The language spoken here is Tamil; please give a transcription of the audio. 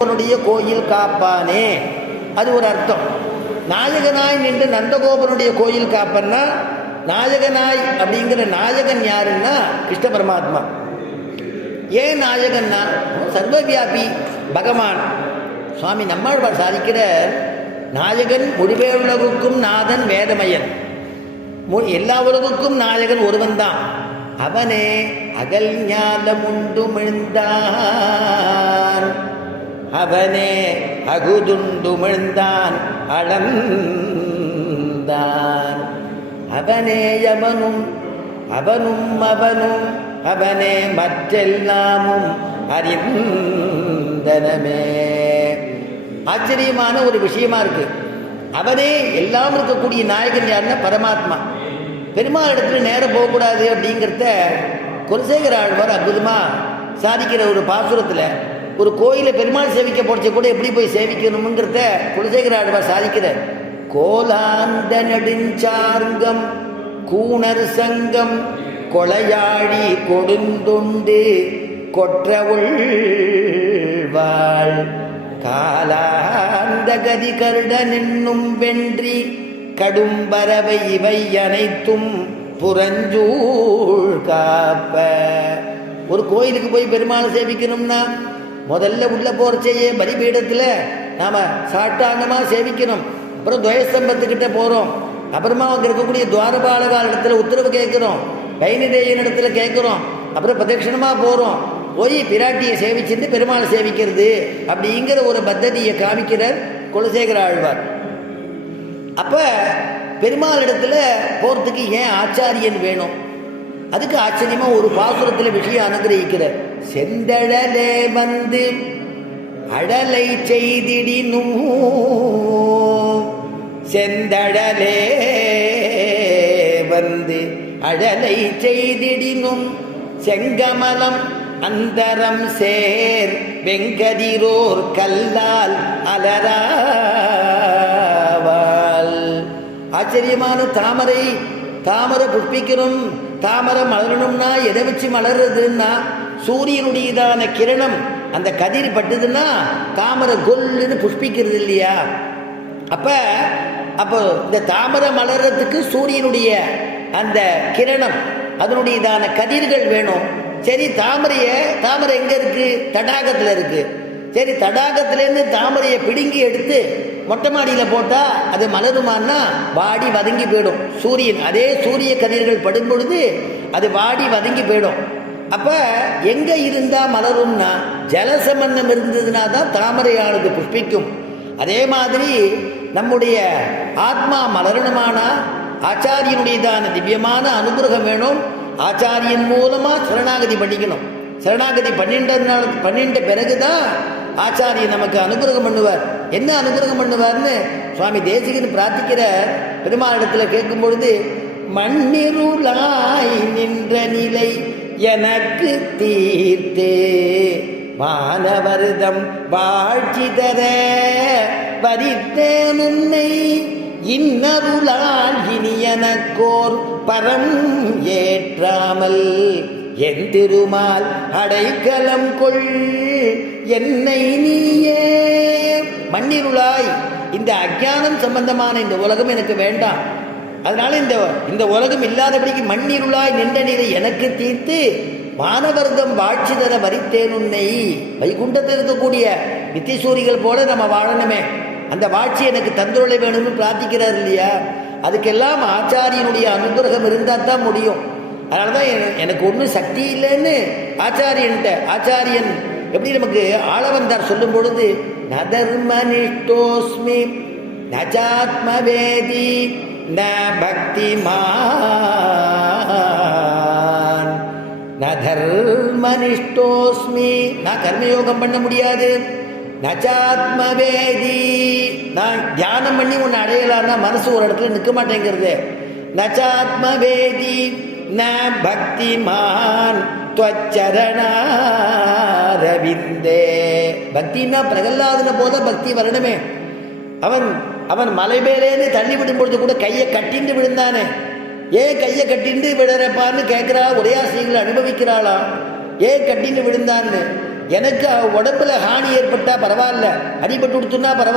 கோயில் காப்பானே, அது ஒரு அர்த்தம். நாயகனாய் நின்று நந்தகோபனுடைய கோயில் காப்பன்னா, நாயகனாய் அப்படிங்கிற நாயகன் யாருன்னா கிருஷ்ண பரமாத்மா. ஏன் நாயகன்னா சர்வவியாபி பகவான். சுவாமி நம்மாழ்வார் சாதிக்கிற நாயகன் முடிவேவுலகுக்கும் நாதன் வேதமயன், எல்லா உலகுக்கும் நாயகன் ஒருவன் தான். அவனே அகல் ஞானமுண்டு மிழ்ந்தான், அவனே அகுதுண்டு மிழ்ந்தான் அளந்தான், அவனே அவனும் அவனும் அவனும் அவனே மற்றெல்லாமும் அறிந்தனமே. ஆச்சரியமான ஒரு விஷயமா இருக்கு. அவனே எல்லாம் இருக்கக்கூடிய நாயகன் யாருன்னா பரமாத்மா. பெருமாள் இடத்துல நேரம் போகக்கூடாது அப்படிங்கிறத குலசேகர ஆழ்வார் அற்புதமா சாதிக்கிற ஒரு பாசுரத்தில், ஒரு கோயிலை பெருமாள் சேவிக்க போடுச்ச கூட எப்படி போய் சேவிக்கணுங்கிறத குலசேகர ஆழ்வார் சாதிக்கிற. கோலாந்த நெடுஞ்சார்கம் கூணர் சங்கம் கொளையாழி கொடுந்துண்டு கொற்ற உள்வாள் காலாந்த கதி கருடன் என்னும் வென்றி கடும்பறவை இவை அனைத்தும் புறஞ்சூழ் காப்ப. ஒரு கோயிலுக்கு போய் பெருமாள் சேவிக்கணும்னா முதல்ல உள்ள போறச்சேயே பலிபீடத்தில் நாம சாட்டாங்கமா சேவிக்கணும். அப்புறம் துவயஸ்தம்பத்துக்கிட்ட போறோம், அப்புறமா அங்கே இருக்கக்கூடிய துவாரபாலகால இடத்துல உத்தரவு கேட்கிறோம், கைநிலையின் இடத்துல கேட்கிறோம், அப்புறம் பிரதட்சிணமா போறோம், போய் பிராட்டியை சேவிச்சுட்டு பெருமாள் சேவிக்கிறது அப்படிங்கிற ஒரு பத்ததியை காமிக்கிறார் குலசேகர ஆழ்வார். அப்ப பெருமாள் இடத்துல போறதுக்கு ஏன் ஆச்சாரியன் வேணும்? அதுக்கு ஆச்சரியமா ஒரு பாசுரத்துல விஷயம் அனுகிரகிக்கிறார். செந்தழலே வந்து அடலை செய்திடினும், செந்தழலே வந்து அடலை செய்திடினும் செங்கமலம் அந்தரம் சேர் வெங்கதிரோர் கல்லால் அலராவால். ஆச்சரியமான தாமரை, தாமரை புஷ்பிக்கணும், தாமரை மலரணும்னா எதை வச்சு மலருதுன்னா சூரியனுடையதான கிரணம் அந்த கதிர் பட்டுதுன்னா தாமரை கொல்லுன்னு புஷ்பிக்கிறது இல்லையா? அப்போ இந்த தாமரை மலர்றதுக்கு சூரியனுடைய அந்த கிரணம் அதனுடையதான கதிர்கள் வேணும். சரி, தாமரை எங்க இருக்கு? தடாகத்தில் இருக்கு. சரி, தடாகத்திலேருந்து தாமரையை பிடுங்கி எடுத்து மொட்டை மாடியில் போட்டா அது மலருமான்னா வாடி வதங்கி போயிடும். சூரியன் அதே சூரிய கதிர்கள் படும் பொழுது அது வாடி வதங்கி போயிடும். அப்ப எங்க இருந்தா மலரும்னா ஜலசம்பந்தம் இருந்ததுன்னா தான் தாமரையானது புஷ்பிக்கும். அதே மாதிரி நம்முடைய ஆத்மா மலரணுமானா ஆச்சாரியனுடையதான திவ்யமான அனுகிரகம் வேணும். ஆச்சாரியன் மூலமா சரணாகதி பண்ணிக்கணும். சரணாகதி பண்ணிட்ட பிறகுதான் ஆச்சாரியன் நமக்கு அனுகிரகம் பண்ணுவார். என்ன அனுகிரகம் பண்ணுவார்னு சுவாமி தேசிகன் பிரார்த்திக்கிற பெருமாள் இடத்துல கேட்கும் பொழுது, மண்ணிருளாய் நின்ற நிலை எனக்கு தீர்த்தே வானவர்தம் வாழ்ச்சி தர வரித்தேன் உன்னை இன்னருளால் இனி எனக்கோர் பரம் ஏற்றாமல் என் திருமால் அடைக்கலம் கொள் என்னை நீயே. மண்ணிருளாய், இந்த அஞ்ஞானம் சம்பந்தமான இந்த உலகம் எனக்கு வேண்டாம். அதனால இந்த உலகம் இல்லாதபடிக்கு மண்ணிருளாய் நின்ற நிலை எனக்கு தீர்த்து வானவர்தம் வாழ்ச்சி தர வரித்தேன் உன்னை. வைகுண்டத்தில் இருக்கக்கூடிய நித்திசூரிகள் போல நம்ம வாழணுமே, அந்த வாழ்ச்சி எனக்கு தந்துருளை வேணும்னு பிரார்த்திக்கிறார் இல்லையா? அதுக்கெல்லாம் ஆச்சாரியனுடைய அனுகிரகம் இருந்தால் தான் முடியும். அதனால தான் எனக்கு ஒன்றும் சக்தி இல்லைன்னு ஆச்சாரியன் எப்படி நமக்கு ஆளவந்தார் சொல்லும் பொழுது, நதர்மனிஷ்டோஸ்மி நஜாத்மவேதி ந பக்திமான். நதர்மனிஷ்டோஸ்மி, நான் கர்மயோகம் பண்ண முடியாது. நச்சாத்மவேதி, நான் தியானம் பண்ணி ஒன்று அடையலான்னா மனசு ஒரு இடத்துல நிற்க மாட்டேங்கிறது. நச்சாத்மவேதி ந பக்திமான் த்வச்சரணாரவிந்தே. பக்தின்னா பிரகல்லாதன போல பக்தி வரணுமே. அவன் மலை மேலேன்னு தள்ளி விடும் பொழுது கூட கையை கட்டிண்டு விழுந்தானே. ஏன் கையை கட்டிண்டு விடுறப்பான்னு கேட்கிறா. உடையாசிகளை அனுபவிக்கிறாளா? ஏன் கட்டின்னு விழுந்தான்னு எனக்கு உடம்புல ஹானி ஏற்பட்டா பரவாயில்ல, அடிபட்டு கொடுத்துன்னா பரவாயில்ல.